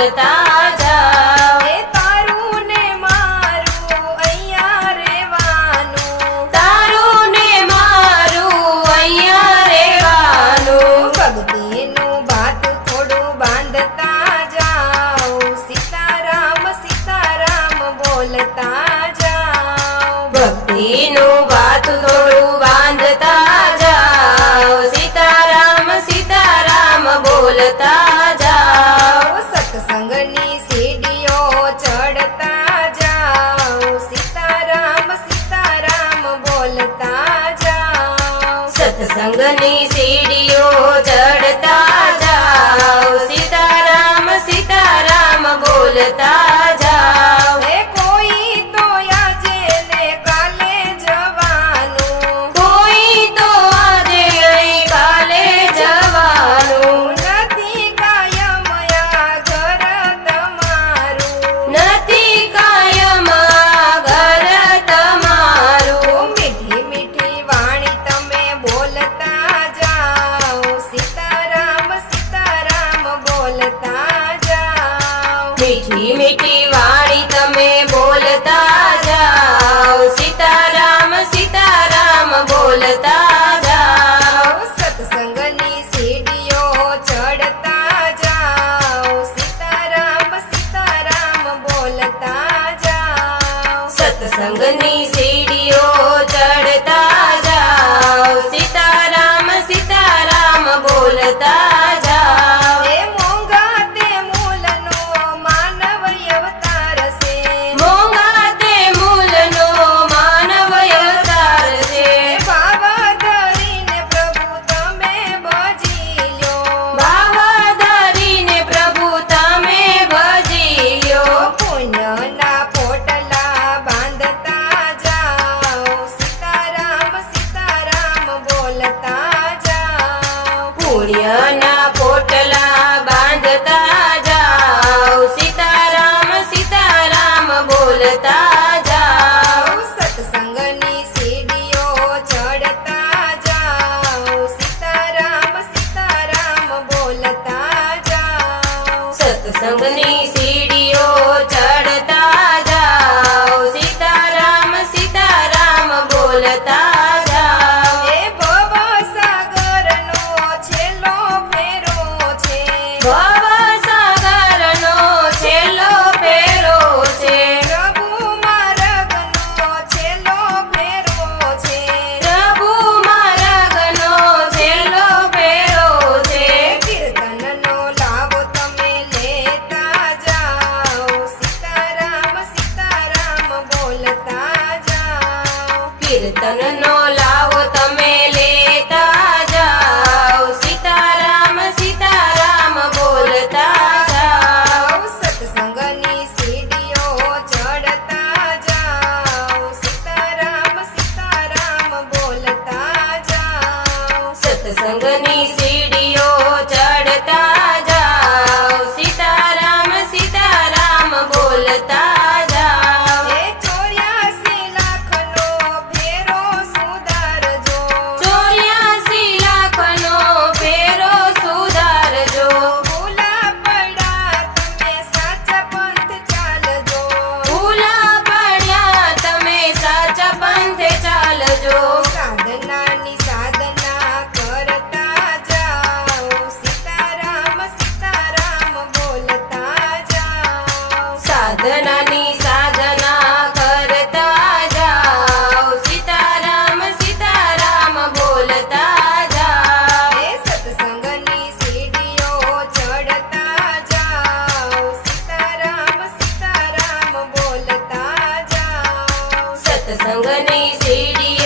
બોલતા જાઓ। એ તારું ને મારું અહીંયા રહેવાનું, તારું ને મારું અહીંયા રહેવાનું। ભક્તિનું ભાત થોડું બાંધતા જાઓ, સીતારામ સીતારામ બોલતા જાઓ। ભક્તિનું વાત થોડું બાંધતા જાઓ, સીતારામ સીતારામ બોલતા જાઓ। સત્સંગની સીડીઓ ચડતા જાઓ, સીતારામ સીતારામ બોલતા જાઓ। સત્સંગની સીડીઓ ચડતા જાઓ, સીતારામ સીતારામ બોલતા જાઓ। એ કોઈ તો આજે ને કાલે જવાનું, કોઈ તો આજે અહીં કાલે જવાનું। નથી કાયમ આ ઘર તમારું, નથી કાયમ આ ઘર તમારું। મીઠી મીઠી વાણી તમે બોલતા જાઓ, સીતારામ સીતારામ બોલતા જાઓ। મીઠી મીઠી વાણી તમે બોલતા જાઓ, સીતારામ સીતારામ બોલતા જાઓ। સત્સંગની સીડીઓ ચડતા જાઓ, સીતારામ સીતારામ બોલતા જાઓ। સત્સંગની સીડીઓ ચડતા જાઓ, સીતારામ સીતારામ બોલતા જાઓ। એ મોંઘા તે મૂલનો માનવ અવતાર છે, મોંઘા તે મૂલનો માનવ અવતાર છે। ભાવ ધરીને પ્રભુ તમે ભજી લ્યો, ભાવ ધરીને પ્રભુ તમે ભજી લ્યો। પુણ્યના પોટલા બાંધતા જાઓ, સીતારામ સીતારામ બોલતા જાઓ। પુણ્યના પોટલા બાંધતા જાઓ, સીતારામ સીતારામ બોલતા જાઓ। સત્સંગની સીડીઓ ચડતા જાઓ, સીતારામ સીતારામ બોલતા જાઓ। સત્સંગની સીડીઓ ચડતા જાઓ, સીતારામ સીતારામ બોલતા જાઓ। એ ભવ સાગરનો છેલ્લો ફેરો છે, ભવસાગરનો છેલ્લો ફેરો છે। પ્રભુ માર્ગનો છેલ્લો ફેરો છે, પ્રભુ માર્ગનો છેલ્લો ફેરો છે। કીર્તનનો લાભ તમે લેતા જાઓ, સીતારામ સીતારામ બોલતા જાઓ। કીર્તનનો લાવો તમે લેતા જાઓ, સીતારામ સીતારામ બોલતા જાઓ। સત્સંગની સીડીઓ ચડતા જાઓ, સીતારામ સીતારામ બોલતા જાઓ। સત્સંગની સીડીઓ ચડતા જાઓ, સીતારામ સીતારામ બોલતા જાઓ। એ 84 લાખનો ફેરો સુધારજો, 84 લાખનો ફેરો સુધારજો। ભૂલા પડ્યા તમે સાચા પંથ ચાલજો, ભૂલા પડ્યા તમે સાચા પંથે ચાલજો। સાધનાની સાધના કરતા જાઓ, સીતારામ સીતારામ બોલતા જાઓ। સાધનાની સાધના કરતા જાઓ, સીતારામ સીતારામ બોલતા જાઓ। એ સત્સંગની સીડીઓ ચડતા જાઓ, સીતારામ સીતારામ બોલતા જાઓ। સત્સંગની સીડી